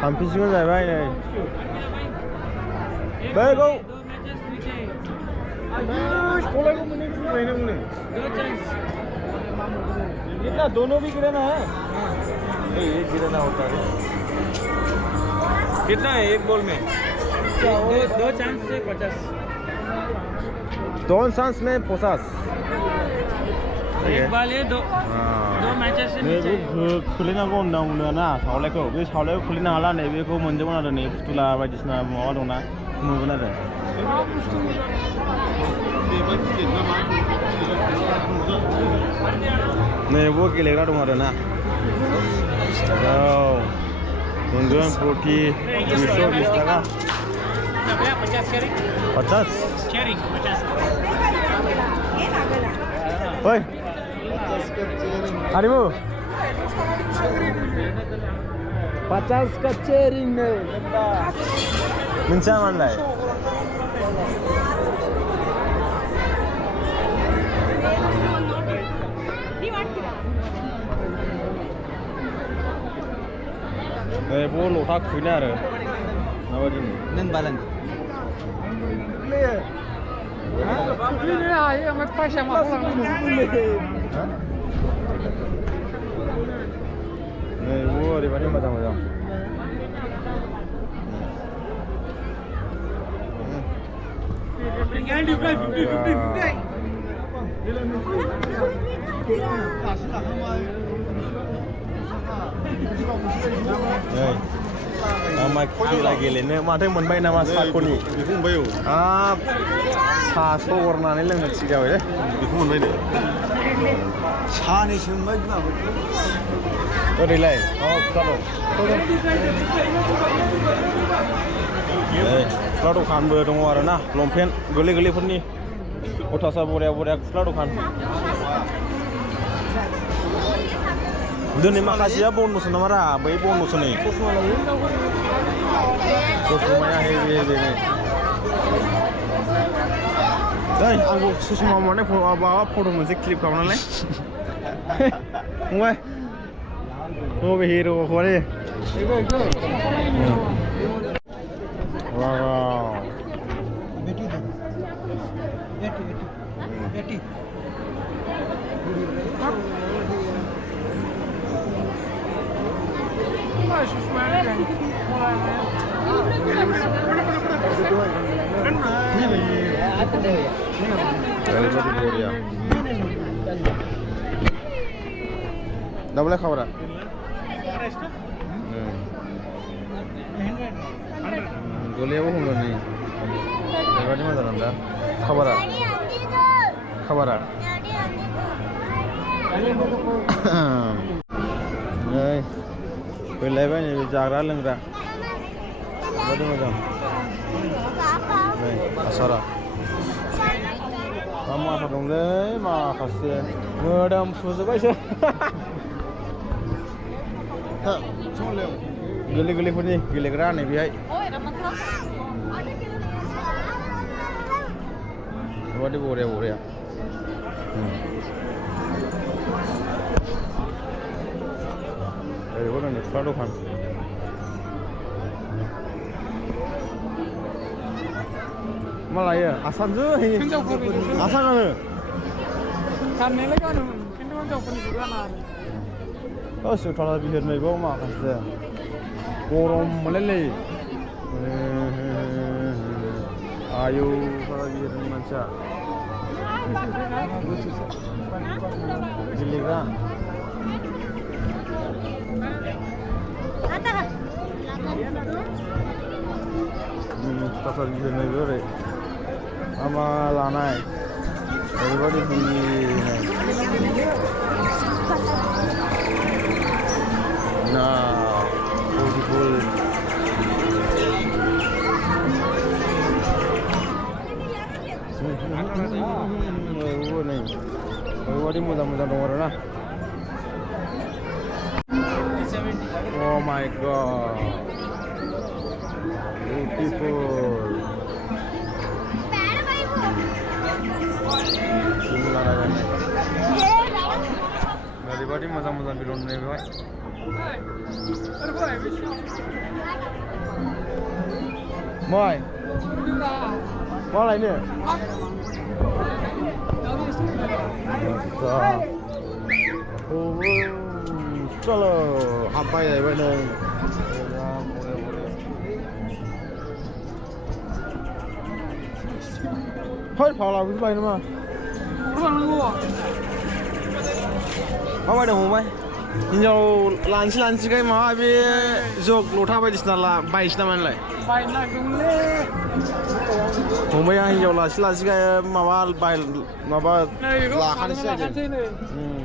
थांफिनसिगोन जाहैबाय नै बैखौ सलायखौ मोननै फुंबाय नोंनो कितना दोनों भी गिराना है एक गिराना होता है कितना है एक बॉल में दो चांस से 50 दो चांस में 50 एक बॉल है दो मैचेस से नीचे खोलिनांगौ होनना बुंदों ना सावलायखौ बे सावलायखौ खोलिनो हाला नै बेखौ मोनजोबगोन आरो नै फुथुला बायदिसिना माबा दंना मोनगोन आरो नै बेयाव गेलेग्रा दं आरो ना औ मोनगोन प्रति 220 थाखा 50 ओइ हारिमु 50 का चेरिंग नै मोनसेया मानलाय बेयाव लथा खुबैनाय आरो माबायदि नों बालान खुबैनो हायो ओमफ्राय फैसा मा खालामनो नै ओरैबायदि मोजां मोजां मा खेला गेलेनो माथो मोनबाय नामा साख'नि बेखौ मोनबाय औ हाब 500 हरनानै लोंनो थिग जाबाय दे बेखौ मोनबाय दे सानैसो मोनबाय बिमाखौ ओरैलाय फिसा दं खुला दखानबो दङ आरो ना लंपेन्ट गोरलै गोरलैफोरनि गथासा बरिया बरिया खुला दखान दिनै माखासेया बन्द'सो नामारा बै बन्द'सो नै ससमाया हेभि हेभि नै दै आंबो ससमा माने माबा फट' मोनसे क्लिक खालामनानै फंबाय बबे हिर'खौ दे वाव बेटी दो बेटी double khabara goliaw homlo nei ebadi ma janan da khabara nei फैलायबाय नै जाग्रा लोंग्रा जोबोद मोजां नै आसारा मा माथा दंलै माखासे मोदोम सुजोब्बायसो गोरलै गोरलैफोरनि गेलेग्रा नै बेहाय बेबादि बरिया बरिया ओरैबो दं फिसा दखान मा लायो आसानजो आसान गानो गाननायलाय गानोमोन खिन्थु हिनजावफोरनिखौ गाना आरो सिंथाला बिहिर नैबाव माखासे गरम मोनलायलायो आयौ थाला बिहिरनि मानसिया गेलेग्रा थासारि बिहिरनायबो ओरै मा लानाय ओरैबायदि बुलिनाय ना फुल नै ओरैबायदि मोजां मोजां दं आरो ना oh my god beautiful ओरैबायदि मोजां मोजां बेदर मोनो बेवहाय माय मा लायनो चलो हाबबाय जाहैबाय नै है फाग्ला बिदि लायो नामा मा बायदों फंबाय हिनजाव लानोसैखाय माबा बे जग लथा बायदिसिना बायसै नामा नोंलाय बायनो नागिरदोंमोनलै फंबाया हिनजाव लानोसैखाय माबा लाखानोसै जाहैदों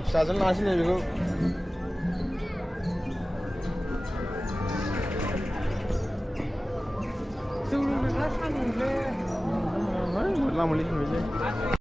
फिसाजों लानोसै नै बेखौ जौ लोंग्रा सान्दुंलै मोनला मोनलि